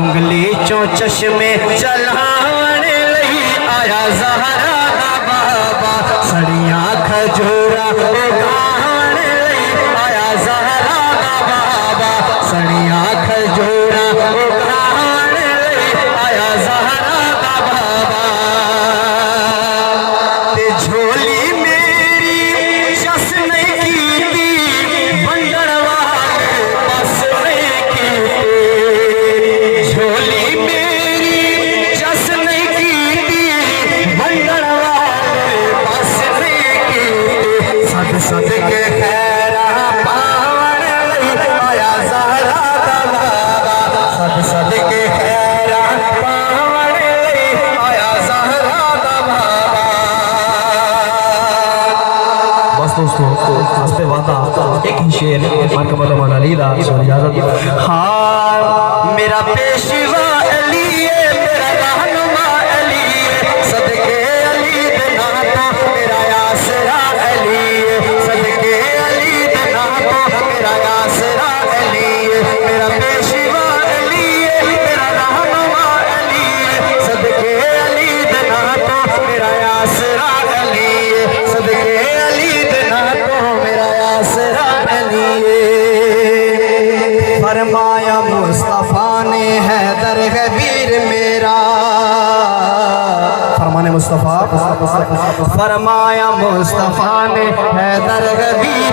उंगली चो चश्मे चलाने लई आया ज़हरा दा बाबा सड़ियां खजूरा उगाने लई आया ज़हरा दा बाबा सड़ियां खजूरा उगाने लई आया ज़हरा दा बाबा ते झोली मेरी जस नहीं कीती बंदर वाले बस नहीं कीती झोली मेरी जस नहीं कीती बंदर वाले बस नहीं कीती सद सद के खैरा पावन लई आया ज़हरा दा बाबा सद सद के खैरा पावन लई आया ज़हरा दा बाबा। बस दोस्तों इस पे वादा एक ही शेर मार्कबल मौला अली दा इजाजत। हाँ मेरा पेशवा अली है मेरा रहनुमा अली है सदके अली दे नाता मेरा यासरा अली है सदके अली दे नाता मेरा यासरा अली है मेरा पेशवा अली है मेरा रहनुमा अली है सदके अली दे नाता मेरा यासरा अली है सदके अली दे नाता मेरा यासरा अली है। फरमाया मुस्तफा ने हैदर है वीर मेरा फरमाने मुस्तफा फरमाया मुस्तफा ने हैदर है वीर